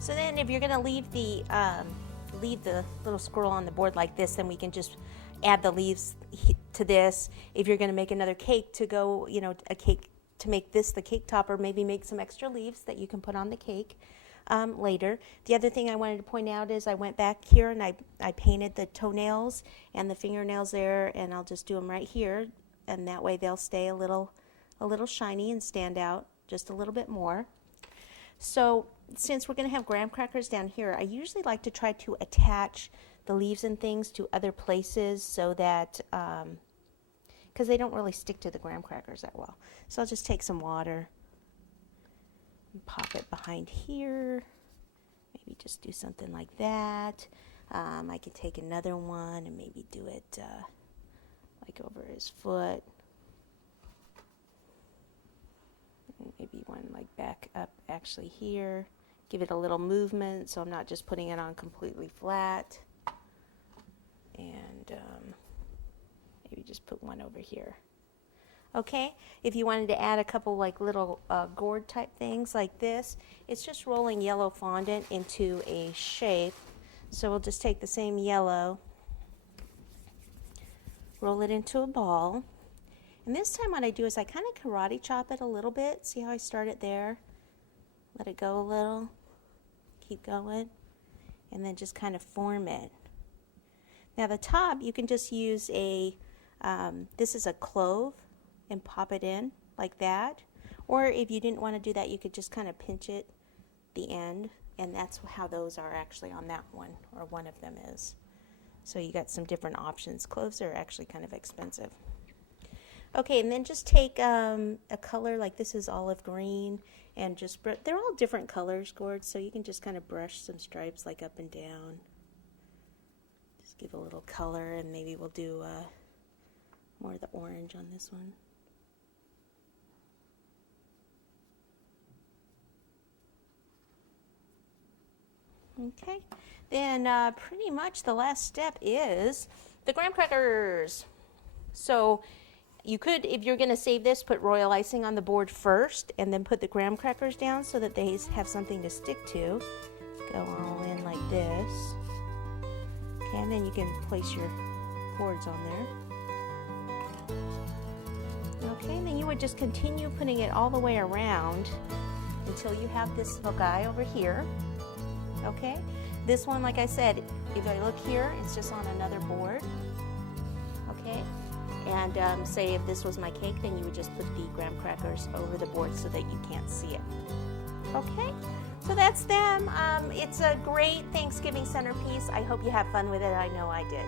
So then if you're going to leave the little squirrel on the board like this, then we can just add the leaves to this. If you're going to make another cake to go, a cake to make this the cake topper, maybe make some extra leaves that you can put on the cake later. The other thing I wanted to point out is I went back here and I painted the toenails and the fingernails there, and I'll just do them right here, and that way they'll stay a little shiny and stand out just a little bit more. So since we're going to have graham crackers down here, I usually like to try to attach the leaves and things to other places so that, because they don't really stick to the graham crackers that well. So I'll just take some water and pop it behind here. Maybe just do something like that. I could take another one and maybe do it like over his foot. Maybe one like back up actually here. Give it a little movement so I'm not just putting it on completely flat. And maybe just put one over here. Okay, if you wanted to add a couple like little gourd type things like this, it's just rolling yellow fondant into a shape. So we'll just take the same yellow, roll it into a ball. And this time what I do is I kind of karate chop it a little bit. See how I start it there? Let it go a little. Keep going. And then just kind of form it. Now the top, you can just use this is a clove, and pop it in like that. Or if you didn't want to do that, you could just kind of pinch it the end. And that's how those are actually on that one, or one of them is. So you got some different options. Cloves are actually kind of expensive. Okay, and then just take a color like this is olive green, and just they're all different colors, gourds, so you can just kind of brush some stripes like up and down. Just give a little color, and maybe we'll do more of the orange on this one. Okay, then pretty much the last step is the graham crackers. So you could, if you're going to save this, put royal icing on the board first and then put the graham crackers down so that they have something to stick to. Go all in like this. Okay, and then you can place your boards on there. Okay, and then you would just continue putting it all the way around until you have this little guy over here. Okay, this one, like I said, if I look here, it's just on another board. Okay. And say if this was my cake, then you would just put the graham crackers over the board so that you can't see it. Okay, so that's them. It's a great Thanksgiving centerpiece. I hope you have fun with it. I know I did.